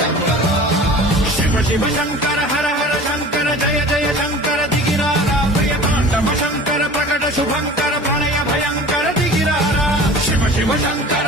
शिव शिव शंकर हर हर शंकर जय जय शंकर दिगिरारा प्रियतांडव शंकर प्रकट शुभंकर प्रणय भयंकर दिगिरारा शिव शिव शंकर